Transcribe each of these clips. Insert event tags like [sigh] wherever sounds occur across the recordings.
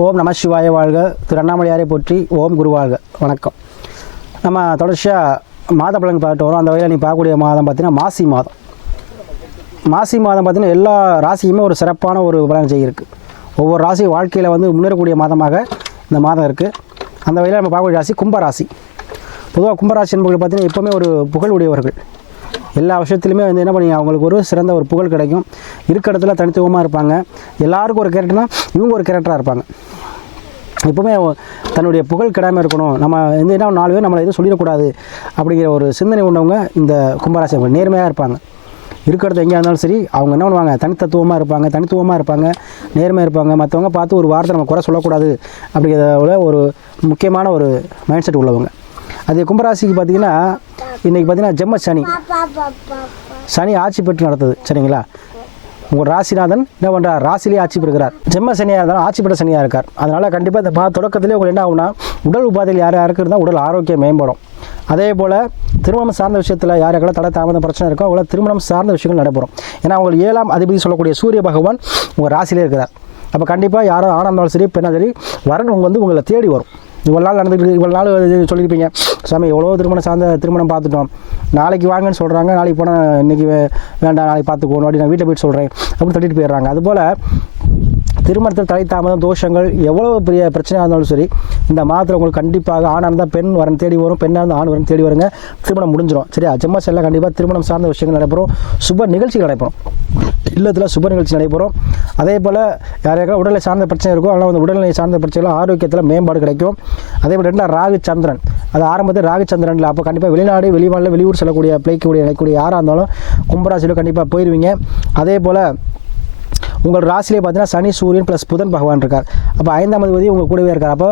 ஓம் நம சிவாய வாழ்க. திரு அண்ணாமலையாரை போற்றி ஓம் குருவாழ்க வணக்கம். நம்ம தொடர்ச்சியாக மாத பலன் பார்த்துட்டு வரோம். அந்த வகையில் நீ பார்க்கக்கூடிய மாதம் பார்த்தீங்கன்னா மாசி மாதம். மாசி மாதம் பார்த்தீங்கன்னா எல்லா ராசியுமே ஒரு சிறப்பான ஒரு பலன் செய்யிருக்கு. ஒவ்வொரு ராசி வாழ்க்கையில் வந்து முன்னேறக்கூடிய மாதமாக இந்த மாதம் இருக்குது அந்த வகையில் நம்ம பார்க்கக்கூடிய ராசி கும்பராசி. பொதுவாக கும்பராசி என்பவர்கள் பார்த்தீங்கன்னா எப்போவுமே ஒரு புகழ் உடையவர்கள் எல்லா விஷயத்துலையுமே வந்து என்ன பண்ணி அவங்களுக்கு ஒரு சிறந்த ஒரு புகழ் கிடைக்கும். இருக்க இடத்துல தனித்துவமாக இருப்பாங்க. எல்லாருக்கும் ஒரு கேரக்டர்னா இவங்க ஒரு கேரக்டராக இருப்பாங்க. எப்பவுமே தன்னுடைய புகழ் கிடாமல் இருக்கணும். நம்ம எந்த என்ன நாலு பேர் நம்மளை எதுவும் சொல்லிடக்கூடாது அப்படிங்கிற ஒரு சிந்தனை உள்ளவங்க இந்த கும்பராசி அவங்க நேர்மையாக இருப்பாங்க. இருக்கிற இடத்துல எங்கேயா இருந்தாலும் சரி அவங்க என்ன பண்ணுவாங்க? தனித்தத்துவமாக இருப்பாங்க தனித்துவமாக இருப்பாங்க நேர்மையாக இருப்பாங்க. மற்றவங்க பார்த்து ஒரு வார்த்தை நம்ம குறை சொல்லக்கூடாது அப்படிங்கிறத ஒரு முக்கியமான ஒரு மைண்ட் செட் உள்ளவங்க. அது கும்பராசிக்கு பார்த்தீங்கன்னா இன்றைக்கி பார்த்தீங்கன்னா ஜெம்ம சனி. சனி ஆட்சி பெற்று நடத்துது சரிங்களா? உங்கள் ராசிநாதன் என்ன பண்ணுறார் ராசிலேயே ஆட்சி பெறுகிறார். ஜெம்ம சனியாக இருந்தாலும் ஆட்சி பெற்ற சனியாக இருக்கார். அதனால் கண்டிப்பாக இந்த மா தொடக்கத்திலே உங்களுக்கு என்ன ஆகுனா உடல் உபாதையில் யார் யாருக்கு இருந்தால் உடல் ஆரோக்கியம் மேம்படும். அதே போல் திருமணம் சார்ந்த விஷயத்தில் யார் யாருக்கெல்லாம் தடை தாமதம் பிரச்சனை இருக்கோ அவங்கள திருமணம் சார்ந்த விஷயங்கள் நடைபெறும். ஏன்னா அவங்களுக்கு ஏழாம் அதிபதி சொல்லக்கூடிய சூரிய பகவான் உங்கள் ராசிலே இருக்கிறார். அப்போ கண்டிப்பாக யாரோ ஆணாக இருந்தாலும் சரி பெண்ணா சரி வரன் உங்கள் வந்து உங்களை தேடி வரும். இவ்வளோ நாள் நடந்துட்டு இவ்வளோ நாள் இது சொல்லியிருப்பீங்க. சாமி எவ்வளோ திருமணம் சார்ந்த திருமணம் பார்த்துட்டோம். நாளைக்கு வாங்கன்னு சொல்கிறாங்க நாளைக்கு போனால் இன்றைக்கி வேண்டாம் நாளைக்கு பார்த்துக்குவோம் அப்படி நான் வீட்டில் போயிட்டு சொல்கிறேன் அப்படின்னு சொல்லிட்டு போயிடுறாங்க. அதுபோல் திருமணத்தில் தலை தாமதம் தோஷங்கள் எவ்வளோ பெரிய பிரச்சனையாக இருந்தாலும் சரி இந்த மாதத்தில் உங்களுக்கு கண்டிப்பாக ஆணாக இருந்தால் பெண் வரன் தேடி வரும் பெண்ணாக இருந்தால் ஆண் வரன் தேடி வருங்க. திருமணம் முடிஞ்சிடும் சரியா? ஜம்மா செல்ல கண்டிப்பாக திருமணம் சார்ந்த விஷயங்கள் நடைபெறும். சுப நிகழ்ச்சிகள் நடைபெறும். இல்லத்தில் சுப நிகழ்ச்சி நடைபெறும். அதே போல் யாரையாவது உடலை சார்ந்த பிரச்சனை இருக்கும் அதனால் வந்து உடல்நிலை சார்ந்த பிரச்சனைகள் ஆரோக்கியத்தில் மேம்பாடு கிடைக்கும். அதே போல் ரெண்டாம் ராகு சந்திரன் அது ஆரம்பத்தில் ராகு அப்போ கண்டிப்பாக வெளிநாடு வெளிமாநில வெளியூர் செல்லக்கூடிய பிழைக்கக்கூடிய நினைக்கக்கூடிய யாராக இருந்தாலும் கும்பராசியில் கண்டிப்பாக போயிடுவீங்க அதே போல் உங்கள் ராசிலே பார்த்தீங்கன்னா சனி சூரியன் ப்ளஸ் புதன் பகவான் இருக்கார். அப்போ ஐந்தாம் அதிபதி உங்கள் கூடவே இருக்கார். அப்போ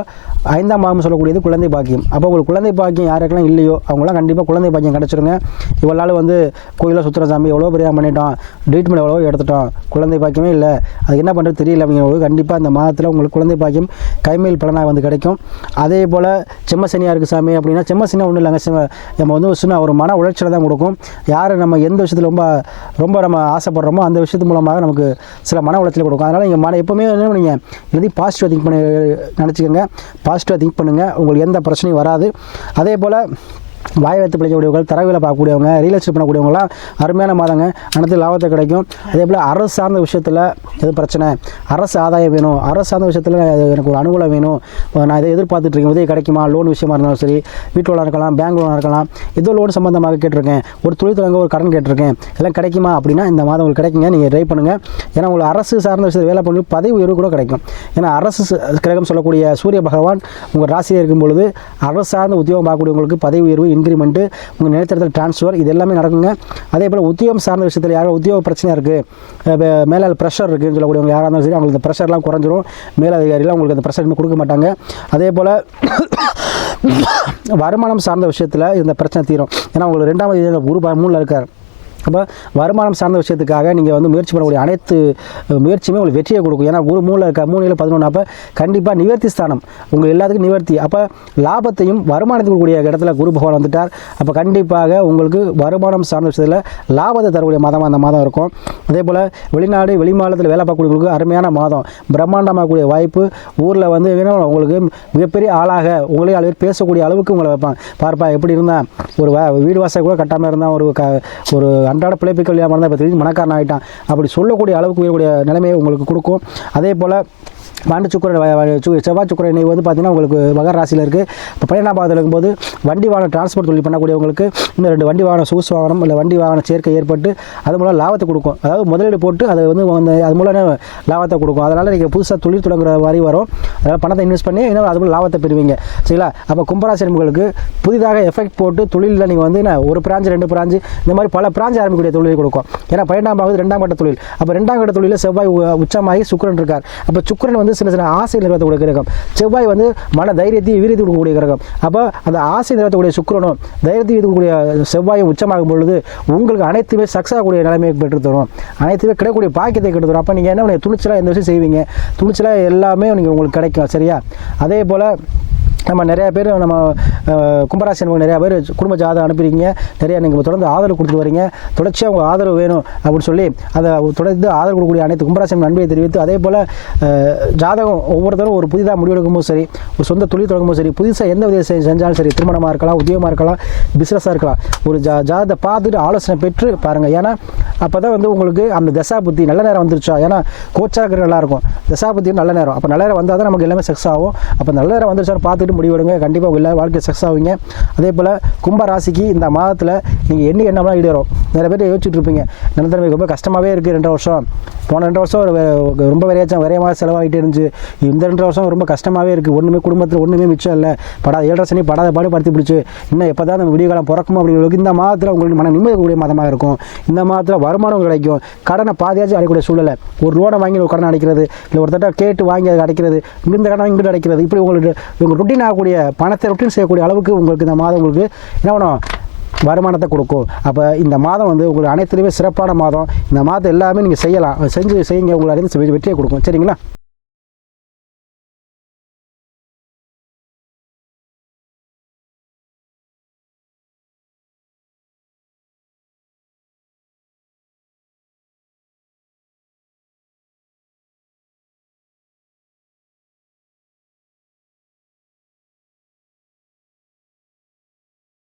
ஐந்தாம் பாகம் சொல்லக்கூடியது குழந்தை பாக்கியம். அப்போ உங்களுக்கு குழந்தை பாக்கியம் யாருக்கெல்லாம் இல்லையோ அவங்களாம் கண்டிப்பாக குழந்தை பாக்கியம் கிடச்சிருங்க. இவ்வளோ நாள் வந்து கோயிலில் சுற்றுற சாமி எவ்வளோ பெரிய பண்ணிட்டோம் ட்ரீட்மெண்ட் எவ்வளோ எடுத்துட்டோம் குழந்தை பாக்கியமே இல்லை. அது என்ன பண்ணுறது தெரியல அப்படிங்கிறவங்க கண்டிப்பாக அந்த மாதத்தில் உங்களுக்கு குழந்தை பாக்கியம் கைமேல் பலனாக வந்து கிடைக்கும். அதே போல் செம்மசனியாக இருக்குது சாமி அப்படின்னா செம்மசனியாக ஒன்றும் இல்லைங்க நம்ம வந்து சின்ன ஒரு மன உளைச்சலை தான் கொடுக்கும். யார் நம்ம எந்த விஷயத்தில் ரொம்ப ரொம்ப நம்ம ஆசைப்படுறோமோ அந்த விஷயத்து மூலமாக நமக்கு சில மன உளைச்சல் கொடுக்கும். அதனால் நீங்கள் மன எப்போவுமே என்ன பண்ணுவீங்க? எழுதி பாசிட்டிவாக திங்க் பண்ணி நினச்சிக்கோங்க. பாசிட்டிவாக திங்க் பண்ணுங்கள் உங்களுக்கு எந்த பிரச்சனையும் வராது. அதே போல் வாய் வைத்து பிழைக்கக்கூடியவர்கள் தரவில் பார்க்கக்கூடியவங்க ரியல் எஸ்டேட் பண்ணக்கூடியவங்களாம் அருமையான மாதங்க. அனைத்து லாபத்தை கிடைக்கும். அதே போல் அரசு சார்ந்த விஷயத்தில் எது பிரச்சனை? அரசு ஆதாயம் வேணும். அரசு சார்ந்த விஷயத்தில் எனக்கு ஒரு அனுகூலம் வேணும். நான் இதை எதிர்பார்த்துட்டு இருக்கேன். உதவி கிடைக்குமா? லோன் விஷயமா இருந்தாலும் சரி வீட்டு லோனாக இருக்கலாம் பேங்க் லோனாக இருக்கலாம். ஏதோ லோன் சம்பந்தமாக கேட்டிருக்கேன். ஒரு தொழில் தொடங்க ஒரு கடன் கேட்டிருக்கேன். எல்லாம் கிடைக்குமா அப்படின்னா இந்த மாதம் உங்களுக்கு கிடைக்குங்க. நீங்கள் ட்ரை பண்ணுங்கள் ஏன்னா உங்களுக்கு அரசு சார்ந்த விஷயத்தில் வேலை பண்ணி பதவி உயர்வு கூட கிடைக்கும். ஏன்னா அரசு ச- கிரகம் சொல்லக்கூடிய சூரிய பகவான் உங்கள் ராசியில் இருக்கும் பொழுது அரசு சார்ந்த உத்தியோகம் பார்க்கக்கூடியவங்களுக்கு பதவி உயர்வு இன்க்ரிமெண்ட்டு உங்கள் நிலைத்திடத்தில் ட்ரான்ஸ்ஃபர் இது எல்லாமே நடக்குங்க. அதே போல் உத்தியோகம் சார்ந்த விஷயத்தில் யாரும் உத்தியோக பிரச்சனையாக இருக்குது மேலே ப்ரெஷர் இருக்குதுன்னு சொல்லக்கூடியவங்க யாராக இருந்தாலும் சரி அவங்களுக்கு இந்த ப்ரெஷர்லாம் குறைஞ்சிரும். மேலதிகாரிலாம் உங்களுக்கு அந்த ப்ரெஷர் கொடுக்க மாட்டாங்க. அதே போல் [coughs] வருமானம் சார்ந்த விஷயத்தில் இந்த பிரச்சனை தீரும். ஏன்னா உங்களுக்கு ரெண்டாவது குரு மூணில் இருக்கார். அப்போ வருமானம் சார்ந்த விஷயத்துக்காக நீங்கள் வந்து முயற்சி பண்ணக்கூடிய அனைத்து முயற்சியுமே உங்களுக்கு வெற்றியை கொடுக்கும். ஏன்னா ஒரு மூணில் இருக்க மூணில் பதினொன்று அப்போ கண்டிப்பாக நிவர்த்தி ஸ்தானம். உங்கள் எல்லாத்துக்கும் நிவர்த்தி. அப்போ லாபத்தையும் வருமானத்துக்கு கூடிய இடத்துல குரு பகவான் வந்துட்டார். அப்போ கண்டிப்பாக உங்களுக்கு வருமானம் சார்ந்த விஷயத்தில் லாபத்தை தரக்கூடிய மாதமாக அந்த மாதம் இருக்கும். அதே போல் வெளிநாடு வெளி மாநிலத்தில் வேலை பார்க்கக்கூடியவங்களுக்கு அருமையான மாதம். பிரம்மாண்டமாக கூடிய வாய்ப்பு. ஊரில் வந்து உங்களுக்கு மிகப்பெரிய ஆளாக உங்களே அளவில் பேசக்கூடிய அளவுக்கு உங்களை வைப்பாங்க. பார்ப்பா எப்படி இருந்தால் ஒரு வீடு வாசல் கூட கட்டாமல் இருந்தால் ஒரு க ஒரு அன்றாட பிழைப்புகள் இல்லாமல் இருந்தால் இப்போ மனக்காரன் ஆகிட்டான் அப்படி சொல்லக்கூடிய அளவுக்கு உயரக்கூடிய நிலைமையை உங்களுக்கு கொடுக்கும். அதே போல் பாண்டு சுக்கர செவ்வாய் சுக்கர இணை வந்து பார்த்தீங்கன்னா உங்களுக்கு மகர ராசியில் இருக்குது இப்போ பன்னெண்டாம் பாதத்தில் இருக்கும்போது வண்டி வாகனம் டிரான்ஸ்போர்ட் தொழில் பண்ணக்கூடியவங்களுக்கு இன்னும் ரெண்டு வண்டி வாகனம் சொகுசு வாகனம் இல்லை வண்டி வாகன சேர்க்கை ஏற்பட்டு அது மூலம் லாபத்தை கொடுக்கும். அதாவது முதலீடு போட்டு அதை வந்து வந்து அது மூலம் லாபத்தை கொடுக்கும். அதனால் நீங்கள் புதுசாக தொழில் தொடங்குற மாதிரி வரும். அதனால் பணத்தை இன்வெஸ்ட் பண்ணி இன்னும் அது மூலம் லாபத்தை பெறுவீங்க. சரிங்களா? அப்போ கும்பராசி என்பவர்களுக்கு புதிதாக எஃபெக்ட் போட்டு தொழிலில் நீங்கள் வந்து என்ன ஒரு பிராஞ்சு ரெண்டு பிராஞ்சு இந்த மாதிரி பல பிராஞ்சு ஆரம்பிக்கக்கூடிய தொழில் கொடுக்கும். ஏன்னா பன்னெண்டாம் பாவது ரெண்டாம் கட்ட தொழில். அப்போ ரெண்டாம் கட்ட தொழிலில் செவ்வாய் உச்சமாகி சுக்கிரன் இருக்கார். அப்போ சுக்கிரன் வந்து சின்ன சின்ன ஆசை நிறுவத்தக்கூடிய கிரகம். செவ்வாய் வந்து மன தைரியத்தையும் வீரியத்தை கொடுக்கக்கூடிய கிரகம். அப்போ அந்த ஆசை நிறுவத்தக்கூடிய சுக்கரனும் தைரியத்தை இருக்கக்கூடிய செவ்வாயும் உச்சமாகும் பொழுது உங்களுக்கு அனைத்துமே சக்ஸஸ் ஆகக்கூடிய நிலைமையை பெற்று தரும் அனைத்துமே கிடைக்கக்கூடிய பாக்கியத்தை கெட்டு தரும் அப்போ நீங்கள் என்ன துணிச்சலாக எந்த விஷயம் செய்வீங்க? துணிச்சலாக எல்லாமே நீங்கள் உங்களுக்கு கிடைக்கும். சரியா? அதே போல் நம்ம நிறைய பேர் நம்ம அஹ், கும்பராசி நிறைய பேர் குடும்ப ஜாதகம் அனுப்பியிருக்கீங்க. நிறைய நீங்கள் தொடர்ந்து ஆதரவு கொடுத்து வரீங்க. தொடர்ச்சியாக உங்கள் ஆதரவு வேணும் அப்படின்னு சொல்லி அதை தொடர்ந்து ஆதரவு கொடுக்கக்கூடிய அனைத்து கும்பராசி நன்மையை தெரிவித்து அதே போல் ஜாதகம் ஒவ்வொருத்தரும் ஒரு புதிதாக முடிவெடுக்கும்போது சரி ஒரு சொந்த தொழில் தொடங்கும்போது சரி புதுசாக எந்த உதவி செஞ்சாலும் சரி திருமணமாக இருக்கலாம் உத்தியோகமாக இருக்கலாம் பிஸ்னஸாக இருக்கலாம். ஒரு ஜா ஜாதகத்தை பார்த்துட்டு ஆலோசனை பெற்று பாருங்கள் ஏன்னா அப்போ தான் வந்து உங்களுக்கு அந்த தசா புத்தி நல்ல நேரம் வந்துருச்சா? ஏன்னா கோச்சாக இருக்கிற தசா புத்தி நல்ல நேரம். அப்போ நல்ல நேரம் வந்தால் தான் நமக்கு எல்லாமே சக்ஸஸ் ஆகும். அப்போ நல்ல நேரம் வந்துருச்சான்னு பார்த்துட்டு முடிவெடுங்க. கண்டிப்பாக உங்கள் எல்லா வாழ்க்கை சக்ஸஸ் ஆகுங்க அதே போல் கும்ப ராசிக்கு இந்த மாதத்தில் நீங்கள் எண்ணி எண்ணம்லாம் ஈடுறோம். நிறைய பேர் யோசிச்சுட்டு இருப்பீங்க. நிலத்தன்மை ரொம்ப கஷ்டமாகவே இருக்குது ரெண்டு வருஷம். போன ரெண்டு வருஷம் ஒரு வே- ரொம்ப விரையாச்சும் விரையமாக செலவாகிட்டே இருந்துச்சு. இந்த ரெண்டு வருஷம் ரொம்ப கஷ்டமாகவே இருக்குது ஒன்றுமே குடும்பத்தில் ஒன்றுமே மிச்சம் இல்லை. படாத ஏழரை சனி படாத பாடு படுத்தி பிடிச்சி. இன்னும் எப்போ தான் விடிய காலம் பிறக்கும் அப்படிங்கிறதுக்கு இந்த மாதத்தில் உங்களுக்கு மன நிம்மதி கூடிய மாதமாக இருக்கும். இந்த மாதத்தில் வருமானம் கிடைக்கும். கடனை பாதியாச்சும் அடைக்கக்கூடிய சூழலை ஒரு லோனை வாங்கி ஒரு கடனை அடைக்கிறது. இல்லை ஒருத்தட்ட கேட்டு வாங்கி அதை அடைக்கிறது. இந்த கடனை இங்கிட்டு அடைக்கிறது. இப்படி உங்களுக்கு உங்கள் ருட்டீன் ஆகக்கூடிய பணத்தை ருட்டீன் செய்யக்கூடிய அளவுக்கு உங்களுக்கு இந்த மாதம் உங்களுக்கு என்ன பண்ணும்? வருமானத்தை கொடுக்கும். அப்போ இந்த மாதம் வந்து உங்களுக்கு அனைத்துலேயுமே சிறப்பான மாதம். இந்த மாதம் எல்லாமே நீங்கள் செய்யலாம். செஞ்சு செய்யுங்க. உங்களுக்கு அறிந்து வெற்றியை கொடுக்கும். சரிங்களா?